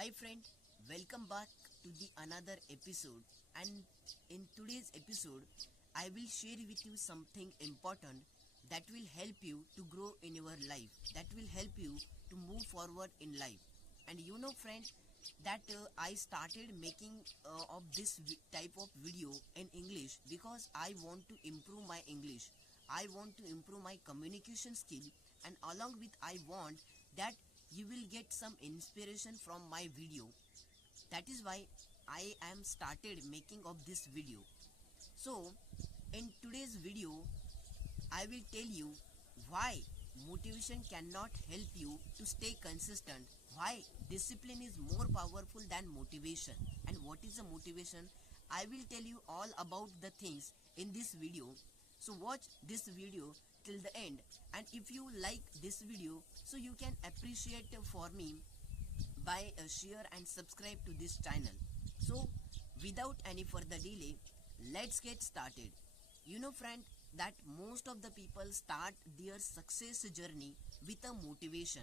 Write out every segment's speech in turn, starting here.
Hi friend, welcome back to the another episode, and in today's episode I will share with you something important that will help you to grow in your life, that will help you to move forward in life. And you know friend that I started making of this type of video in English because I want to improve my English. I want to improve my communication skill, and along with I want that you will get some inspiration from my video. That is why I am started making of this video. So in today's video I will tell you why motivation cannot help you to stay consistent, why discipline is more powerful than motivation, and what is a motivation. I will tell you all about the things in this video. So watch this video till the end, and if you like this video, so you can appreciate for me by share and subscribe to this channel. So without any further delay, let's get started. You know friend that most of the people start their success journey with a motivation.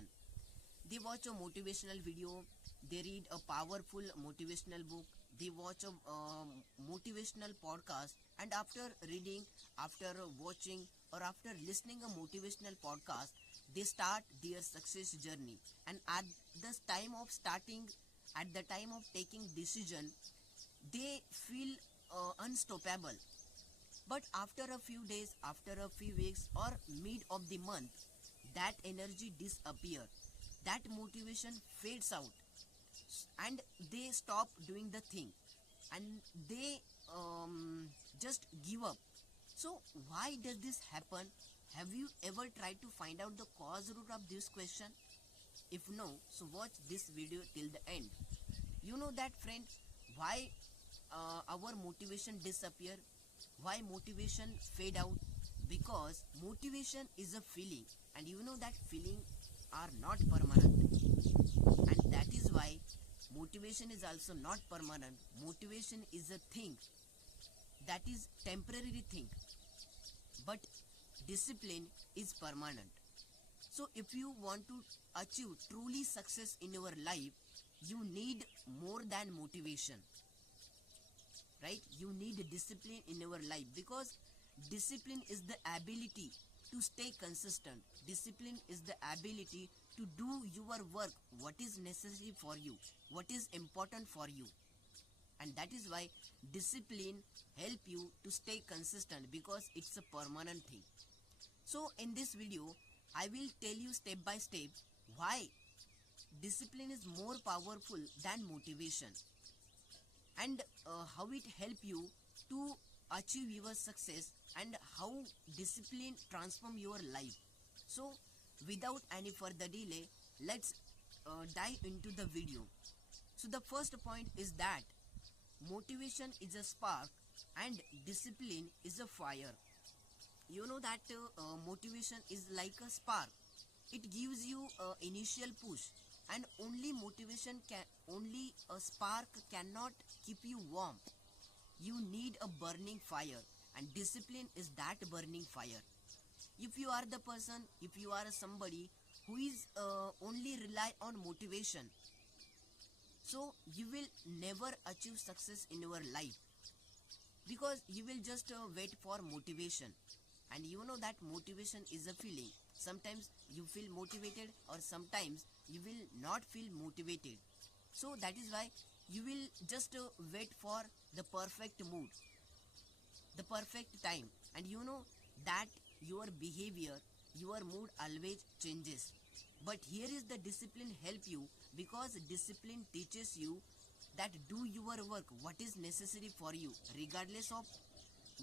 They watch a motivational video, they read a powerful motivational book, they watch a motivational podcast, and after reading, after watching, or after listening a motivational podcast, they start their success journey. And at the time of starting, at the time of taking decision, they feel unstoppable. But after a few days, after a few weeks, or mid of the month, that energy disappear, that motivation fades out, and they stop doing the thing, and they just give up. So why does this happen? Have you ever tried to find out the cause root of this question? If no, so watch this video till the end. You know that friend, why our motivation disappear, why motivation fade out? Because motivation is a feeling, and you know that feeling are not permanent, and that is why motivation is also not permanent. Motivation is a thing that is temporary thing, but discipline is permanent. So if you want to achieve truly success in your life, you need more than motivation, right? You need discipline in your life, because discipline is the ability to stay consistent. Discipline is the ability to do your work, what is necessary for you, what is important for you. And that is why discipline help you to stay consistent, because it's a permanent thing. So in this video I will tell you step by step why discipline is more powerful than motivation, and how it help you to achieve your success, and how discipline transform your life. So without any further delay, let's dive into the video. So the first point is that motivation is a spark and discipline is a fire. You know that motivation is like a spark. It gives you initial push, and only a spark cannot keep you warm. You need a burning fire, and discipline is that burning fire. If you are the person, if you are somebody who is only rely on motivation, so you will never achieve success in your life, because you will just wait for motivation. And you know that motivation is a feeling. Sometimes you feel motivated, or sometimes you will not feel motivated. So that is why you will just wait for the perfect mood, the perfect time. And you know that your behavior, your mood always changes. But here is the discipline help you, because discipline teaches you that do your work, what is necessary for you, regardless of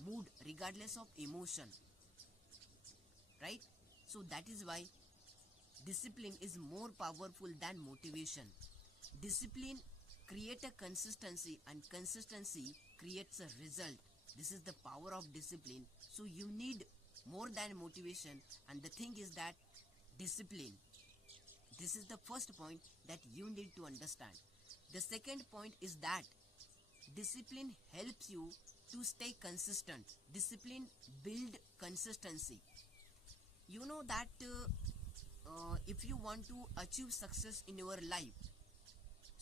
mood, regardless of emotion, right? So that is why discipline is more powerful than motivation. Discipline create a consistency, and consistency creates a result. This is the power of discipline. So you need more than motivation, and the thing is that discipline, this is the first point that you need to understand. The second point is that discipline helps you to stay consistent. Discipline build consistency. You know that if you want to achieve success in your life,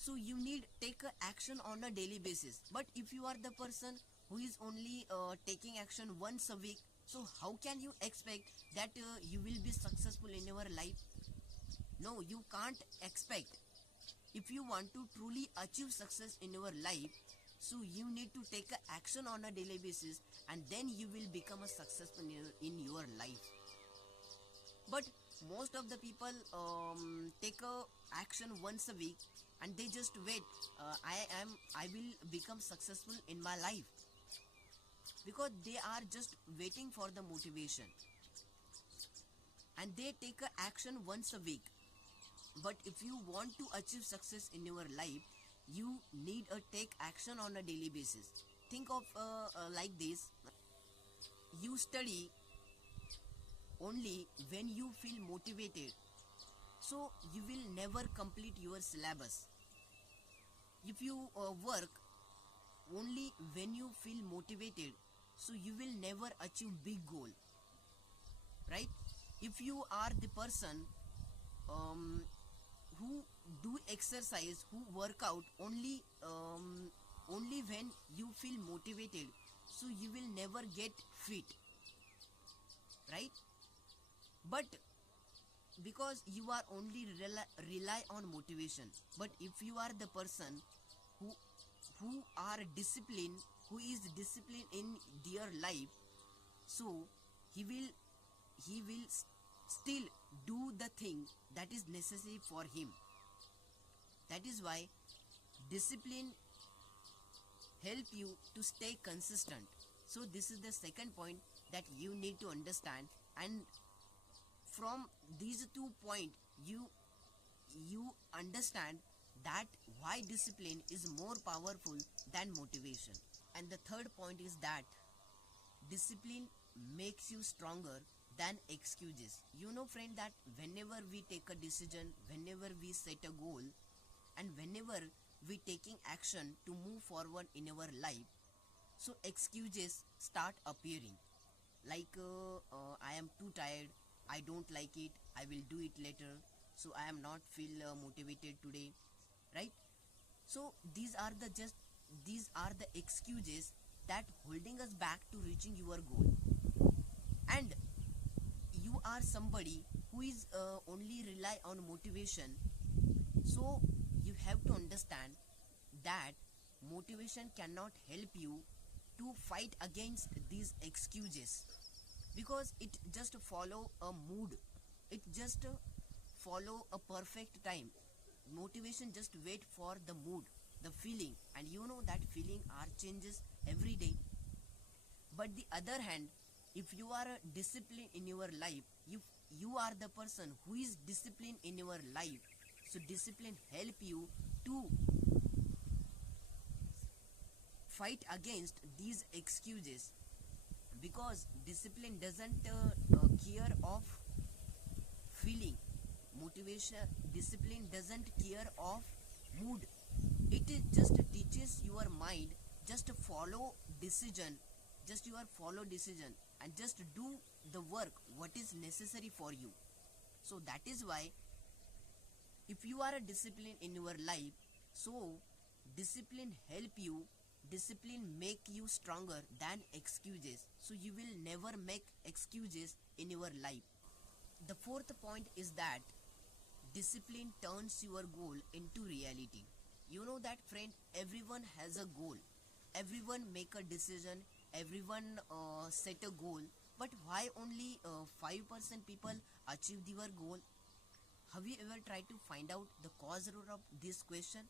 So you need take a action on a daily basis. But if you are the person who is only taking action once a week, so how can you expect that you will be successful in your life? No, you can't expect. If you want to truly achieve success in your life, so you need to take a action on a daily basis, and then you will become a successful in your life. But most of the people take a action once a week, and they just wait, I will become successful in my life, because they are just waiting for the motivation, and they take a action once a week. But if you want to achieve success in your life, you need a take action on a daily basis. Think of like this: you study only when you feel motivated, so you will never complete your syllabus. If you work only when you feel motivated, so you will never achieve big goal, right? If you are the person um, who do exercise, who work out only when you feel motivated, so you will never get fit, right? But because you are only rely on motivation. But if you are the person who are disciplined, who is disciplined in their life, so he will still do the thing that is necessary for him. That is why discipline help you to stay consistent. So this is the second point that you need to understand. And from these 2 points, you understand that why discipline is more powerful than motivation. And the third point is that discipline makes you stronger than excuses. You know, friend, that whenever we take a decision, whenever we set a goal, and whenever we taking action to move forward in our life, so excuses start appearing, like I am too tired, I don't like it, I will do it later, so I am not feel motivated today, right? So these are the excuses that holding us back to reaching your goal. And you are somebody who is only rely on motivation, so you have to understand that motivation cannot help you to fight against these excuses, because it just follow a mood, it just follow a perfect time. Motivation just wait for the mood, the feeling, and you know that feeling are changes every day. But the other hand, if you are disciplined in your life, if you are the person who is disciplined in your life, so discipline help you to fight against these excuses, because discipline doesn't care of feeling. Motivation, discipline doesn't care of mood. It is just teaches your mind just follow decision, just your follow decision, and just do the work what is necessary for you. So that is why if you are a discipline in your life, so discipline help you, discipline make you stronger than excuses, so you will never make excuses in your life. The fourth point is that discipline turns your goal into reality. You know that, friend, everyone has a goal, everyone make a decision, everyone set a goal. But why only 5% people achieve their goal? Have you ever tried to find out the cause root of this question?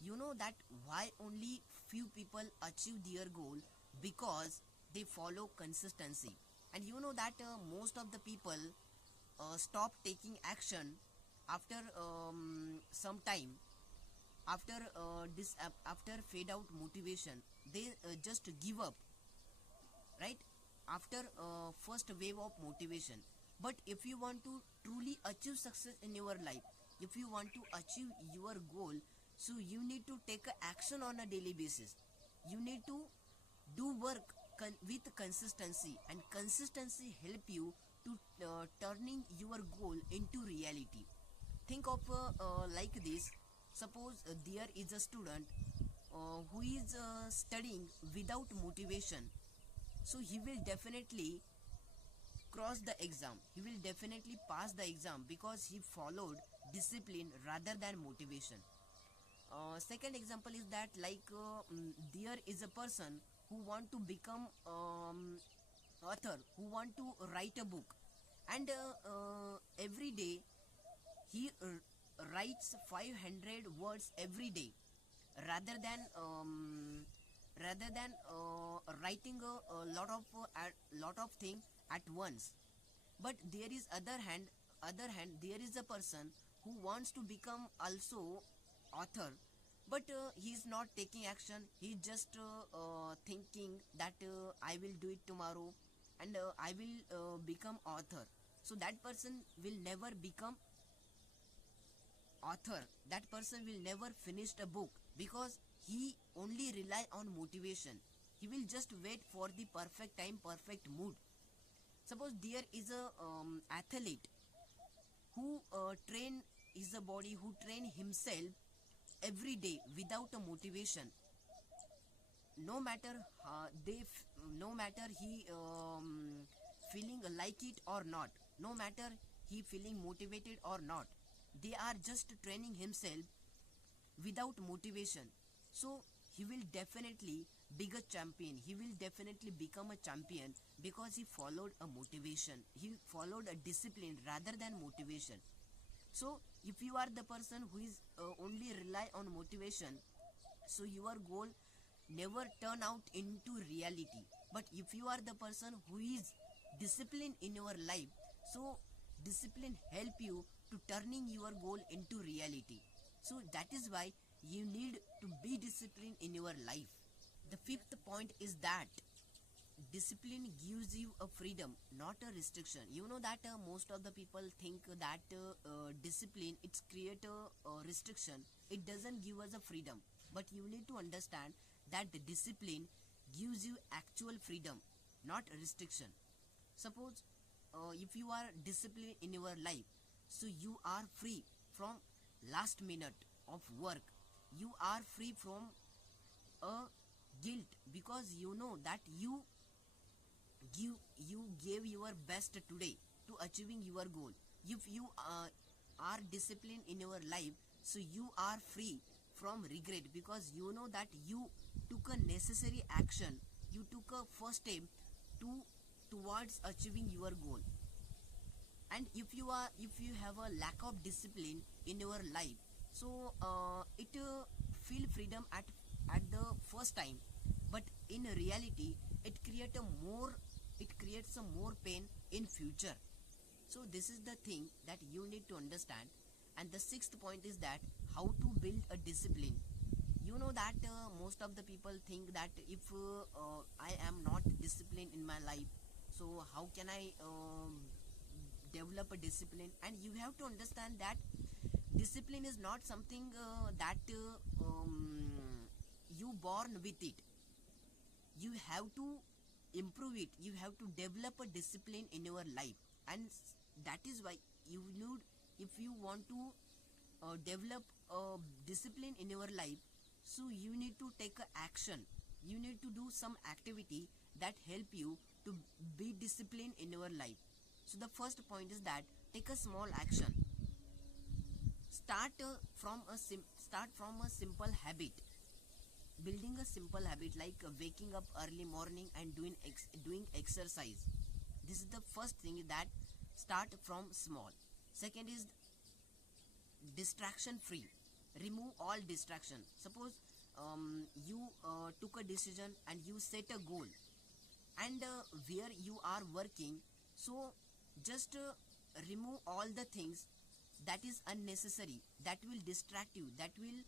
You know that why only few people achieve their goal? Because they follow consistency. And you know that most of the people stop taking action after some time, after after fade out motivation, they just give up, right? After first wave of motivation. But if you want to truly achieve success in your life, if you want to achieve your goal, so you need to take a action on a daily basis. You need to do work with consistency, and consistency help you to turning your goal into reality. Think of like this: Suppose there is a student who is studying without motivation, so he will definitely cross the exam, he will definitely pass the exam because he followed discipline rather than motivation. Second example is that there is a person who want to become author, who want to write a book, and every day he writes 500 words every day rather than writing a lot of thing at once. But there is other hand there is a person who wants to become also author, but he is not taking action, he just thinking that I will do it tomorrow, and I will become author. So that person will never become author, that person will never finish a book because he only rely on motivation, he will just wait for the perfect time, perfect mood. Suppose there is a athlete who train his body, who train himself every day without a motivation. No matter no matter he feeling like it or not, no matter he feeling motivated or not, they are just training himself without motivation. So he will definitely be a champion, he will definitely become a champion because he followed a motivation, he followed a discipline rather than motivation. So if you are the person who is only rely on motivation, so your goal never turn out into reality. But if you are the person who is disciplined in your life, so discipline help you to turning your goal into reality. So that is why you need to be disciplined in your life. The fifth point is that discipline gives you a freedom, not a restriction. You know that most of the people think that discipline it's create a restriction, it doesn't give us a freedom. But you need to understand that the discipline gives you actual freedom, not restriction. Suppose if you are disciplined in your life, so you are free from last minute of work, you are free from a guilt because you know that you gave your best today to achieving your goal. If you are disciplined in your life, so you are free from regret because you know that you took a necessary action, you took a first step to towards achieving your goal. And if you have a lack of discipline in your life, so it feel freedom at the first time, but in reality it creates some more pain in future. So this is the thing that you need to understand. And the sixth point is that how to build a discipline. You know that most of the people think that if I am not disciplined in my life, so how can I develop a discipline? And you have to understand that discipline is not something that you born with it, you have to improve it, you have to develop a discipline in your life. And that is why you need, if you want to develop a discipline in your life, so you need to take a action, you need to do some activity that help you to be disciplined in your life. So the first point is that take a small action, start from a simple habit, building a simple habit like waking up early morning and doing exercise. This is the first thing, that start from small. Second is distraction free, remove all distraction. Suppose you took a decision and you set a goal, and where you are working, so just remove all the things that is unnecessary, that will distract you, that will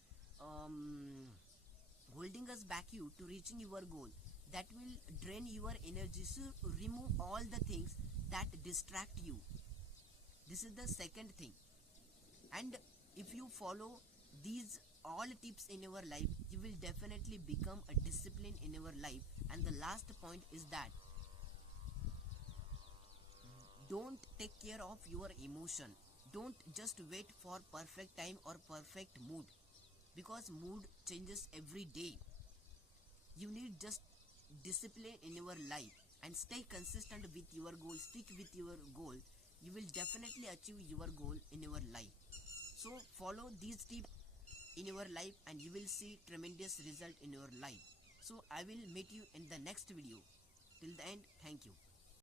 holding us back you to reaching your goal, that will drain your energy. So remove all the things that distract you. This is the second thing. And if you follow these all tips in your life, you will definitely become a discipline in your life. And the last point is that don't take care of your emotion, don't just wait for perfect time or perfect mood. because mood changes every day. You need just discipline in your life and stay consistent with your goal. Stick with your goal. You will definitely achieve your goal in your life. So follow these tips in your life and you will see tremendous result in your life. So I will meet you in the next video. Till the end, thank you.